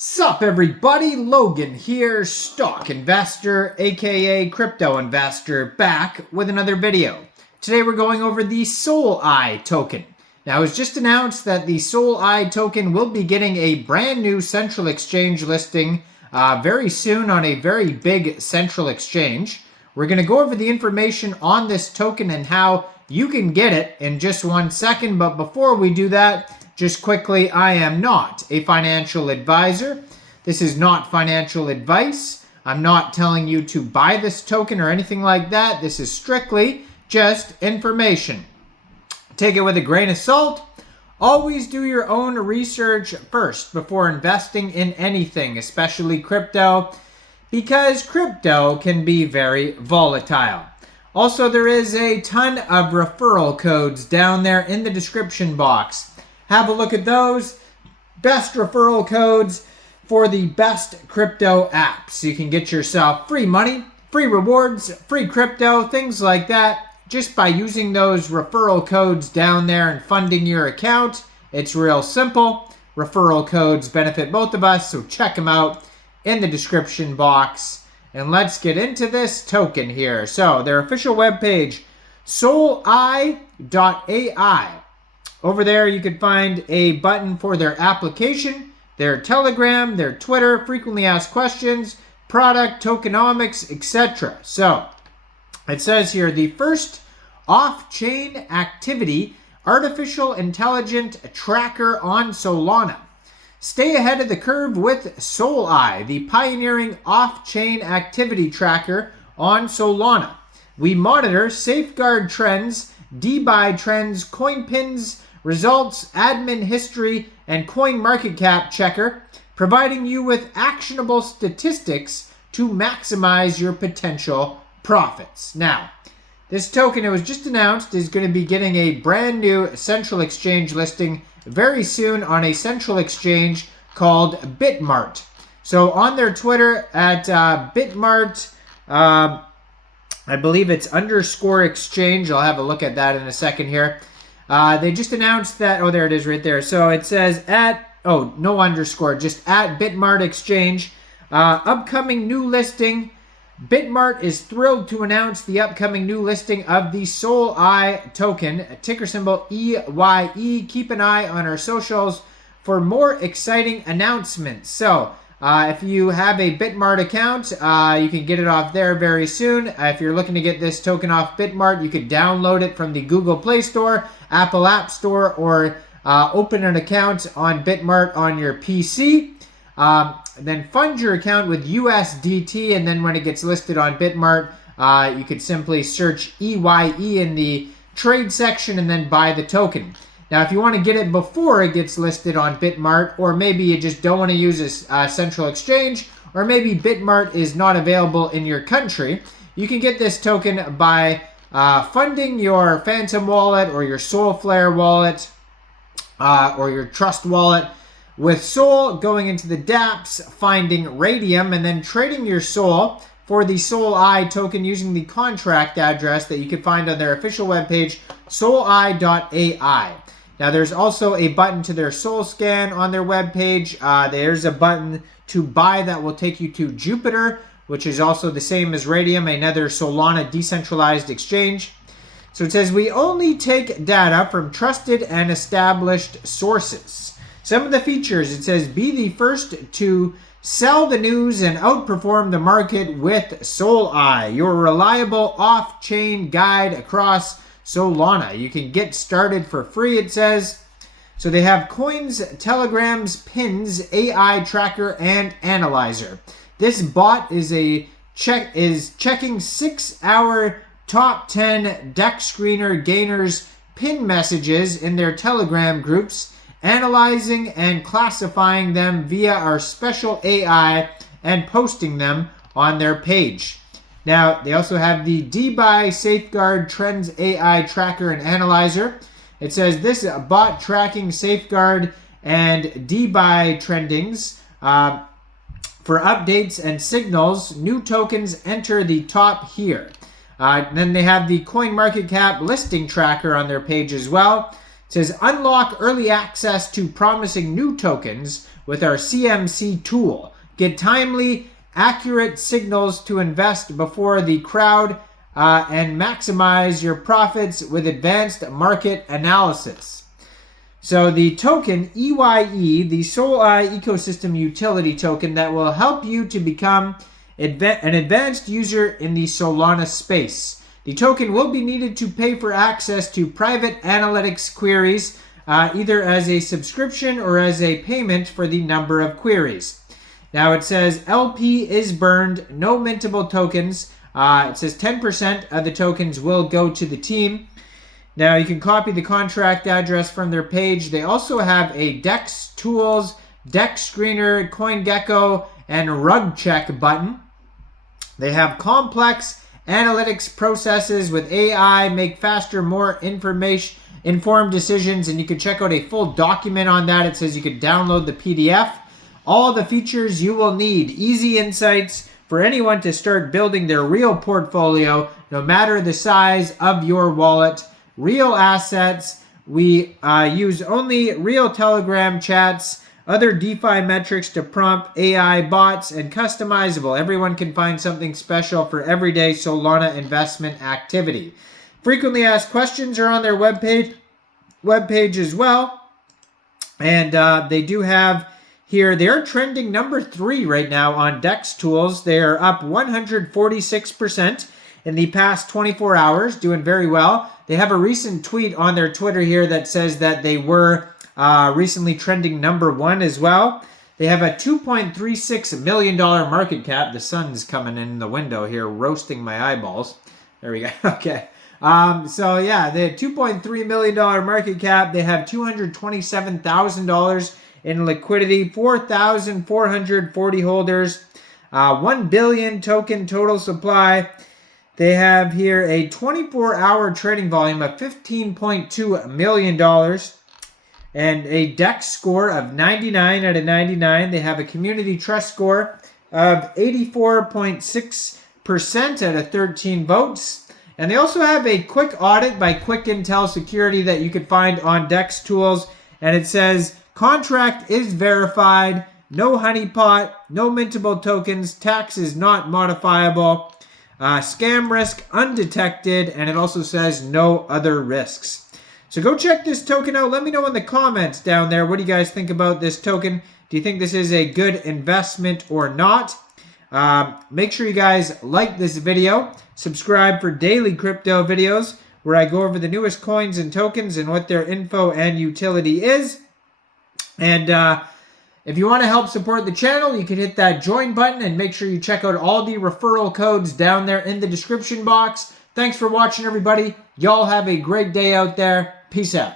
Sup everybody, Logan here, stock investor, aka crypto investor, back with another video. Today we're going over the Soleye token. Now it was just announced that the Soleye token will be getting a brand new central exchange listing very soon on a very big central exchange. We're going to go over the information on this token and how you can get it in just 1 second, but before we do that, just quickly, I am not a financial advisor. This is not financial advice. I'm not telling you to buy this token or anything like that. This is strictly just information. Take it with a grain of salt. Always do your own research first before investing in anything, especially crypto, because crypto can be very volatile. Also, there is a ton of referral codes down there in the description box. Have a look at those. Best referral codes for the best crypto apps. You can get yourself free money, free rewards, free crypto, things like that, just by using those referral codes down there and funding your account. It's real simple. Referral codes benefit both of us, so check them out in the description box. And let's get into this token here. So their official webpage, Soleye.Ai. Over there, you can find a button for their application, their Telegram, their Twitter, frequently asked questions, product, tokenomics, etc. So, it says here, the first off-chain activity artificial intelligent tracker on Solana. Stay ahead of the curve with Soleye, the pioneering off-chain activity tracker on Solana. We monitor safeguard trends, debuy trends, coin pins, results, admin history, and coin market cap checker, providing you with actionable statistics to maximize your potential profits. Now, this token, it was just announced, is going to be getting a brand new central exchange listing very soon on a central exchange called Bitmart. So on their Twitter at Bitmart, I believe it's _exchange. I'll have a look at that in a second here. They just announced that, oh, there it is right there. So it says no underscore, just at Bitmart Exchange. Upcoming new listing. Bitmart is thrilled to announce the upcoming new listing of the Soleye token, ticker symbol EYE. Keep an eye on our socials for more exciting announcements. So, if you have a Bitmart account, you can get it off there very soon. If you're looking to get this token off Bitmart, you could download it from the Google Play Store, Apple App Store, or open an account on Bitmart on your PC. Then fund your account with USDT, and then when it gets listed on Bitmart, you could simply search EYE in the trade section and then buy the token. Now, if you want to get it before it gets listed on Bitmart, or maybe you just don't want to use a central exchange, or maybe Bitmart is not available in your country, you can get this token by funding your Phantom wallet or your Solflare wallet or your Trust wallet with Sol, going into the dApps, finding Raydium, and then trading your Sol for the Soleye token using the contract address that you can find on their official webpage, Soleye.Ai. Now, there's also a button to their Sol scan on their webpage. There's a button to buy that will take you to Jupiter, which is also the same as Raydium, another Solana decentralized exchange. So it says, we only take data from trusted and established sources. Some of the features, it says, be the first to sell the news and outperform the market with Soleye, your reliable off-chain guide across Solana. You can get started for free, it says. So they have coins, telegrams, pins, AI tracker, and analyzer. This bot is checking 6-hour top 10 deck screener gainers pin messages in their Telegram groups, analyzing and classifying them via our special AI and posting them on their page. Now, they also have the debuy safeguard trends AI tracker and analyzer. It says this bot tracking safeguard and debuy trendings for updates and signals. New tokens enter the top here. Then they have the coin market cap listing tracker on their page as well. It says, unlock early access to promising new tokens with our CMC tool. Get timely, accurate signals to invest before the crowd and maximize your profits with advanced market analysis. So the token EYE, the Soleye ecosystem utility token that will help you to become an advanced user in the Solana space. The token will be needed to pay for access to private analytics queries, either as a subscription or as a payment for the number of queries. Now it says LP is burned, no mintable tokens. It says 10% of the tokens will go to the team. Now you can copy the contract address from their page. They also have a DEX Tools, DEX Screener, CoinGecko, and RugCheck button. They have complex analytics processes with AI, make faster, more informed decisions, and you can check out a full document on that. It says you can download the PDF. All the features you will need. Easy insights for anyone to start building their real portfolio, no matter the size of your wallet. Real assets. We use only real Telegram chats, other DeFi metrics to prompt AI bots, and customizable. Everyone can find something special for everyday Solana investment activity. Frequently asked questions are on their webpage as well. And they do have here, they're trending number 3 right now on DEX Tools. They are up 146% in the past 24 hours, doing very well. They have a recent tweet on their Twitter here that says that they were recently trending number 1 as well. They have a $2.36 million market cap. The sun's coming in the window here, roasting my eyeballs. There we go. Okay. So yeah, they have $2.3 million market cap. They have $227,000 in liquidity, 4,440 holders, 1 billion token total supply. They have here a 24-hour trading volume of $15.2 million and a DEX score of 99 out of 99. They have a community trust score of 84.6% out of 13 votes. And they also have a quick audit by Quick Intel Security that you can find on DEX Tools. And it says, contract is verified, no honeypot, no mintable tokens, tax is not modifiable, scam risk undetected, and it also says no other risks. So go check this token out. Let me know in the comments down there, what do you guys think about this token? Do you think this is a good investment or not? Make sure you guys like this video, subscribe for daily crypto videos where I go over the newest coins and tokens and what their info and utility is. And if you want to help support the channel, you can hit that join button and make sure you check out all the referral codes down there in the description box. Thanks for watching, everybody. Y'all have a great day out there. Peace out.